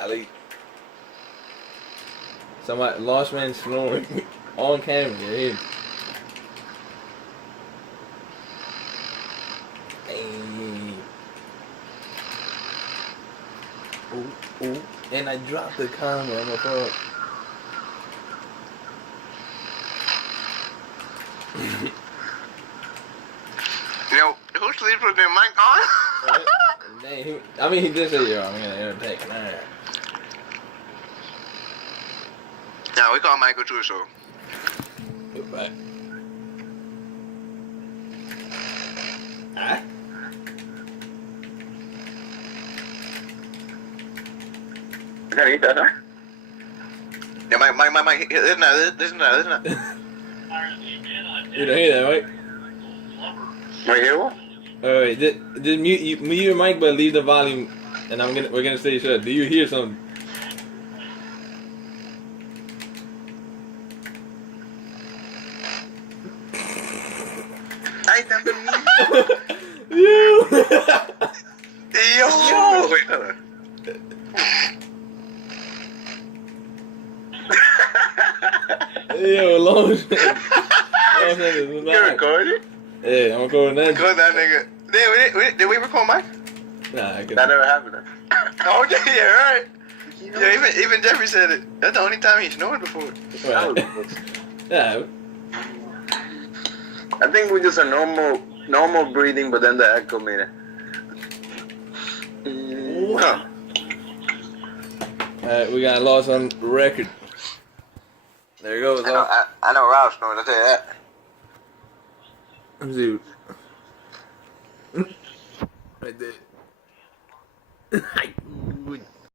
Ali. Somebody, losman snoring on camera. Yeah. Hey. Ooh, ooh. And I dropped the camera. I'm a fuck. Yo, who sleeps with their mic on? Right? Dang, he did say, yo, I'm gonna take a nap. Yeah, we call Michael too, so. Goodbye. Ah? You gotta eat that, huh? Yeah, Mike, listen to that. You don't hear that, right? Wait, hear what? Alright, just mute your mic, but leave the volume, and we're gonna stay shut. Do you hear something? I never You. Yo. Wait, hold on. Yo, long shit. You recording? Yeah, I'm recording that. Record that nigga. Did we record Mike? Nah, I can. That never happened. Oh yeah, right. Yeah, even Jeffrey said it. That's the only time he snored before. Right. Yeah. I think we just a normal breathing, but then the echo made it. Huh. Alright, we got lost on record. There you go. I know Ralph snored, I'll tell you that. Let me see. Right there.